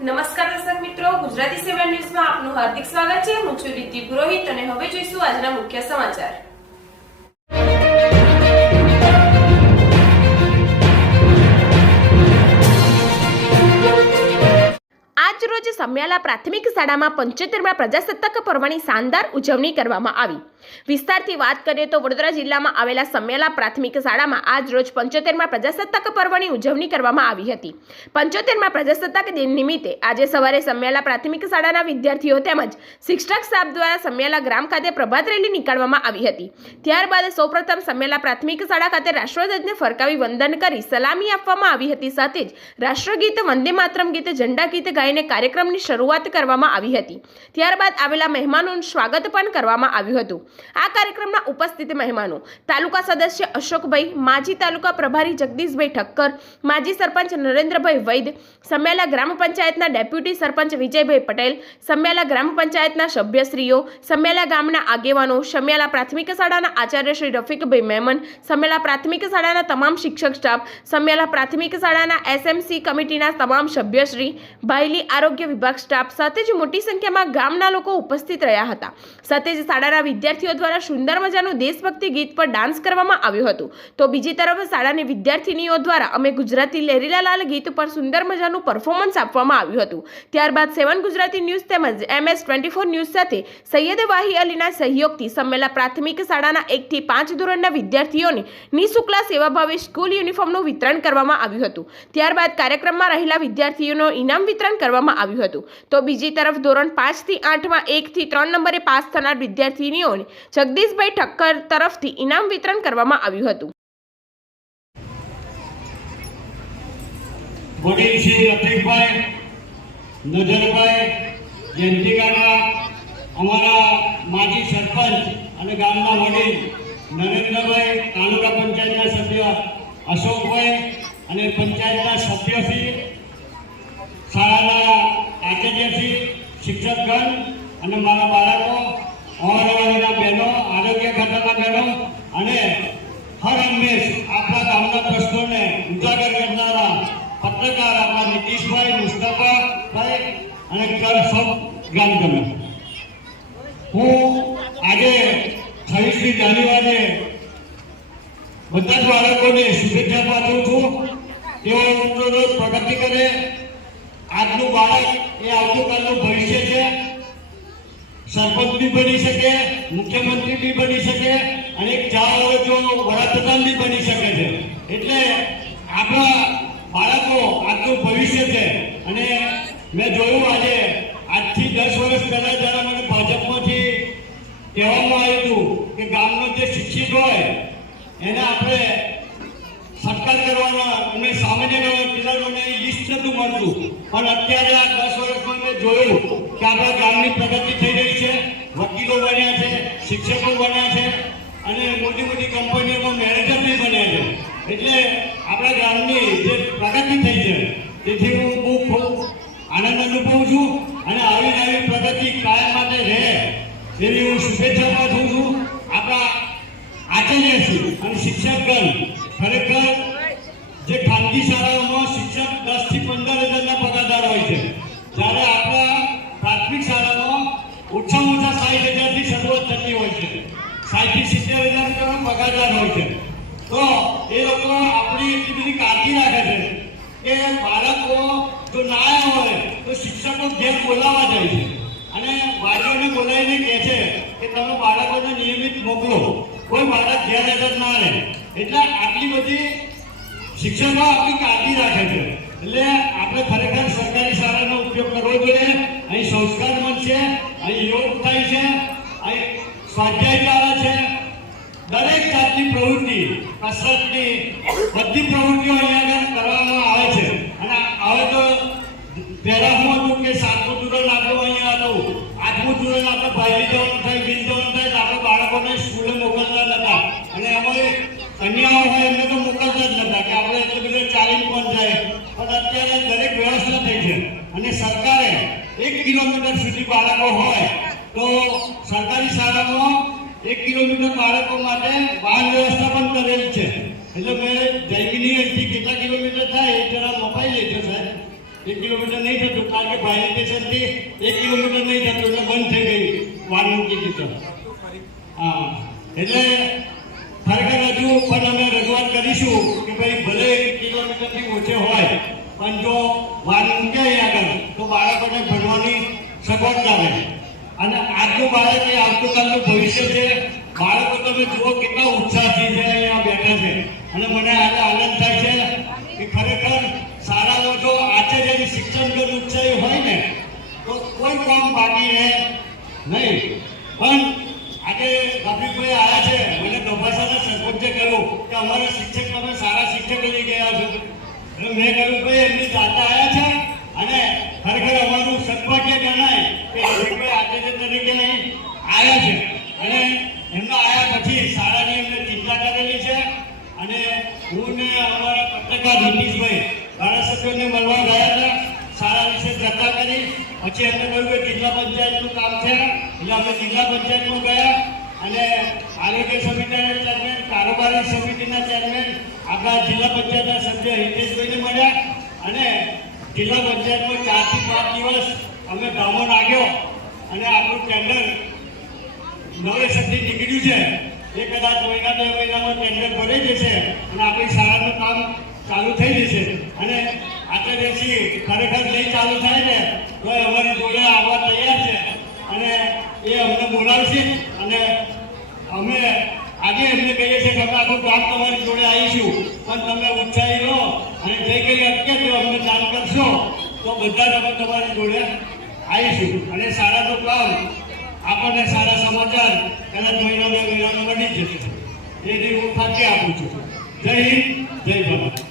નમસ્કાર દર્શક મિત્રો, ગુજરાતી 7 ન્યૂઝમાં આપનું હાર્દિક સ્વાગત છે। હું છું રીતિ પુરોહિત અને હવે જોઈશું આજના મુખ્ય સમાચાર। આજ રોજ સમ્યાલા પ્રાથમિક શાળામાં 75મા પ્રજાસત્તાક પર્વની શાનદાર ઉજવણી કરવામાં આવી। વિસ્તારથી વાત કરીએ તો વડોદરા જિલ્લામાં આવેલા સમ્યાલા પ્રાથમિક શાળામાં આજ રોજ 75મા પ્રજાસત્તાક પર્વની ઉજવણી કરવામાં આવી હતી। 75મા પ્રજાસત્તાક દિન નિમિત્તે આજે સવારે સમ્યાલા પ્રાથમિક શાળાના વિદ્યાર્થીઓ તેમજ શિક્ષક સ્ટાફ દ્વારા સમ્યાલા ગ્રામ ખાતે પ્રભાત રેલી નીકાળવામાં આવી હતી। ત્યારબાદ સૌપ્રથમ સમ્યાલા પ્રાથમિક શાળા ખાતે રાષ્ટ્રધ્વજને ફરકાવી વંદન કરી સલામી આપવામાં આવી હતી। સાથે જ રાષ્ટ્રગીત, વંદે માતરમ ગીત, ઝંડા ગીત ગાઈને કાર્યક્રમની શરૂઆત કરવામાં આવી હતી। ત્યારબાદ આવેલા મહેમાનોનું સ્વાગત પણ કરવામાં આવ્યું હતું। આ કાર્યક્રમમાં ઉપસ્થિત મહેમાનો તાલુકા સદસ્ય અશોકભાઈ, માજી તાલુકા પ્રભારી જગદીશભાઈ ઠક્કર, માજી સરપંચ નરેન્દ્રભાઈ વૈદ, સમ્યાલા ગ્રામ પંચાયતના ડેપ્યુટી સરપંચ વિજયભાઈ પટેલ, સમ્યાલા ગ્રામ પંચાયતના સભ્યશ્રીઓ, સમ્યાલા ગામના આગેવાનો, સમ્યાલા પ્રાથમિક શાળાના આચાર્ય શ્રી રફીકભાઈ મેમન, સમ્યાલા પ્રાથમિક શાળાના તમામ શિક્ષક સ્ટાફ, સમ્યાલા પ્રાથમિક શાળાના એસએમસી કમિટીના તમામ સભ્યશ્રી, ભાઈલી આરોગ્ય વિભાગ સ્ટાફ સાથે જ મોટી સંખ્યામાં ગામના લોકો ઉપસ્થિત રહ્યા હતા। સાથે જ શાળાના વિદ્યાર્થીઓ દ્વારા સુંદર મજાનું દેશભક્તિ ગીત પર ડાન્સ કરવામાં આવ્યું હતું। તો બીજી તરફ શાળાની વિદ્યાર્થીનીઓ દ્વારા અમે ગુજરાતી લહેરીલા લાલ ગીત પર સુંદર મજાનું પરફોર્મન્સ આપવામાં આવ્યું હતું। ત્યારબાદ 7 ગુજરાતી ન્યૂઝ તેમજ MS24 ન્યૂઝ સાથે સૈયદ વાહી અલીના સહયોગથી સમ્યાલા પ્રાથમિક શાળાના 1 થી 5 ધોરણના વિદ્યાર્થીઓને નિઃશુલ્ક સેવાભાવે સ્કૂલ યુનિફોર્મનું વિતરણ કરવામાં આવ્યું હતું। ત્યારબાદ કાર્યક્રમમાં રહેલા વિદ્યાર્થીઓનું ઇનામ વિતરણ કરવામાં આવ્યું હતું। તો બીજી તરફ ધોરણ 5 થી 8માં 1 થી 3 નંબરે પાસ થનાર વિદ્યાર્થીનીઓને જગદીશભાઈ ઠક્કર તરફથી ઇનામ વિતરણ કરવામાં આવ્યું હતું। વડીલ શ્રી રફીકભાઈ, નજરભાઈ, જયંતિકાના, અમારા માજી સરપંચ અને ગામના વડીલ નરેન્દ્રભાઈ, તાલુકા પંચાયતના સભ્ય અશોકભાઈ અને પંચાયતના સભ્યશ્રી, શાળાના આચાર્યશ્રી, શિક્ષકગણ અને મારા બાળકો, અંગણવાડીના બહેનો, આરોગ્ય ખાતાના બહેનો અને હર હંમેશ આપણા ગામના પ્રશ્નોને ઉજાગર કરનારા પત્રકાર આપણા નીતિશભાઈ, મુસ્તફાભાઈ અને સૌ ગ્રામજનો, હું આજે 26મી જાન્યુઆરીએ બધા જ બાળકોને શુભેચ્છા પાઠવું છું। તેઓ રોજ પ્રગતિ કરે। આજનું બાળક એ આવતીકાલનું ભવિષ્ય છે। સરપંચ બી બની શકે, મુખ્યમંત્રી બી બની શકે અને એક ચાલો જો વડાપ્રધાન બી બની શકે છે। એટલે આપણા બાળકો આજનું ભવિષ્ય છે। અને મેં જોયું આજે આજથી 10 વર્ષ પહેલા જ્યારે મને ભાજપમાંથી કહેવામાં આવ્યું હતું કે ગામનો જે શિક્ષિત હોય એને આપણે સત્કાર કરવાના અને સામાન્ય કિલ્લાઓને લિસ્ટ નતું મળતું, પણ અત્યારે આ 10 વર્ષમાં મેં જોયું કે આપણા ગામની પ્રગતિ થઈ રહી છે। વકીલો બન્યા છે, શિક્ષકો બન્યા છે અને મોટી મોટી કંપનીઓમાં મેનેજર બી બન્યા છે। એટલે આપણા ગામની જે પ્રગતિ થઈ છે તેથી હું ખૂબ આનંદ અનુભવું છું અને આવી પ્રગતિ કાયમ માટે રહે તેવી હું શુભેચ્છા પાઠવું છું। આપણા આચાર્યશ્રી અને શિક્ષકગણ ખરેખર જે ખાનગી શાળાઓમાં શિક્ષક 10 થી 15,000ના પગારદાર હોય છે, જ્યારે આપણા પ્રાથમિક શાળામાં ઓછામાં ઓછા 60,000થી શરૂઆત થતી હોય છે। 60 થી 70,000 પગારદાર હોય છે। તો એ લોકો આપણી એટલી બધી કાળજી રાખે છે કે બાળકો જો ના આવ્યા હોય તો શિક્ષકો ઘેર બોલાવવા જાય છે અને વાલીઓને બોલાવીને કહે છે કે તમે બાળકોને નિયમિત મોકલો, કોઈ બાળક ગેરહાજર ના રહે। એટલે આટલી બધી શિક્ષકો આપણી કાળજી રાખે છે। એટલે આપણે ખરેખર સરકારી શાળાનો ઉપયોગ કરવો જોઈએ। અહીં સંસ્કાર મળશે, અહીં યોગ થાય છે, અહીં સ્વાધ્યાય ચાલે છે, દરેક જાતની પ્રવૃત્તિ, કસરતની બધી પ્રવૃત્તિઓ અહીંયા કરવામાં આવે છે। અને હવે તો પહેલા શું હતું કે 7મું ધોરણ આપણું અહીંયા હતું, 8મું ધોરણ આપણે બહાર જવાનું થાય, બિન જવાનું થાય, આપણે બાળકોને સ્કૂલે મોકલતા નતા અને અમે કન્યાઓ હોય એમને તો મોકલતા જ નતા કે આપણે એટલે બધે ચાલીને પણ જાય। પણ અત્યારે દરેક વ્યવસ્થા થઈ છે અને સરકારે 1 કિલોમીટર સુધી બાળકો હોય તો સરકારી શાળામાં 1 કિલોમીટર બાળકો માટે વાહન વ્યવસ્થા પણ કરેલ છે। એટલે મેં જૈમિની અહીંથી કેટલા કિલોમીટર થાય એ જરા મપાઈ લેજો સાહેબ। 1 કિલોમીટર નહીં થતું, કારણ કે ફાયર સ્ટેશનથી 1 કિલોમીટર નહીં થતું એટલે બંધ થઈ ગઈ વાન મૂકી દીધો. હા, એટલે ખરેખર હજુ પણ અમે રજૂઆત કરીશું કે ભાઈ ભલે 1 કિલોમીટરથી ઓછે હોય પણ જો વાન મૂકે આગળ તો બાળકોને ભણવાની સગવડ રહે. અને આજનું બાળક એ આવતીકાલનું ભવિષ્ય છે. બાળકો તમે જુઓ કેટલા ઉત્સાહથી છે અહીંયા બેઠા છે. અને મને આજે આનંદ થાય છે કે ખરેખર શાળાઓ જો આચાર્યની શિક્ષણ જો ઉત્સાહી હોય ને તો કોઈ કામ બાકી રહે નહીં. પણ આજે રફીકભાઈ આવ્યા છે, મને દોભાસાના સરપંચે કહ્યું કે અમારા શિક્ષક તમે સારા શિક્ષક લઈ ગયા છો. એટલે મેં કહ્યું ભાઈ એમની દાતા આવ્યા છે અને ખરેખર અમારું સદભાગ્ય ગણાય કે રફીકભાઈ આચાર્ય તરીકે અહીં આવ્યા છે. અને એમના આવ્યા પછી શાળાની એમને ચિંતા કરેલી છે. અને હું ને અમારા પત્રકાર નીતિશભાઈ ધારાસભ્યોને મળવા ગયા હતા, શાળા વિશે ચર્ચા કરી. પછી એમને કહ્યું કે જિલ્લા પંચાયતનું કામ છે એટલે અમે જિલ્લા પંચાયતમાં ગયા અને આરોગ્ય સમિતિના ચેરમેન, કારોબારી સમિતિના ચેરમેન, આપણા જિલ્લા પંચાયતના સભ્ય હિતેશભાઈને મળ્યા. અને જિલ્લા પંચાયતમાં 4 થી 5 દિવસ અમે ધામો નાખ્યો અને આપણું ટેન્ડર નવેસરથી નીકળ્યું છે. એ કદાચ મહિના 2 મહિનામાં ટેન્ડર ભરાઈ જશે અને આપણી શાળાનું કામ ચાલુ થઈ જશે. અને આચાર્યશ્રી ખરેખર નહીં ચાલુ થાય ને તો અમારી જોડે આવવા તૈયાર છે અને એ અમને બોલાવશે. અને અમે આજે એમને કહીએ છીએ કે અમે આખું ગામ તમારી જોડે આવીશું, પણ તમે ઉત્સાહી રહો અને જે કંઈ અટકે તો અમને જાણ કરશો તો બધા જ અમે તમારી જોડે આવીશું. અને શાળાનું કામ આપણને સારા સમાચાર કદાચ મહિના 2 મહિનામાં મળી જશે. એની હું ખાતરી આપું છું. જય હિન્દ, જય ભારત.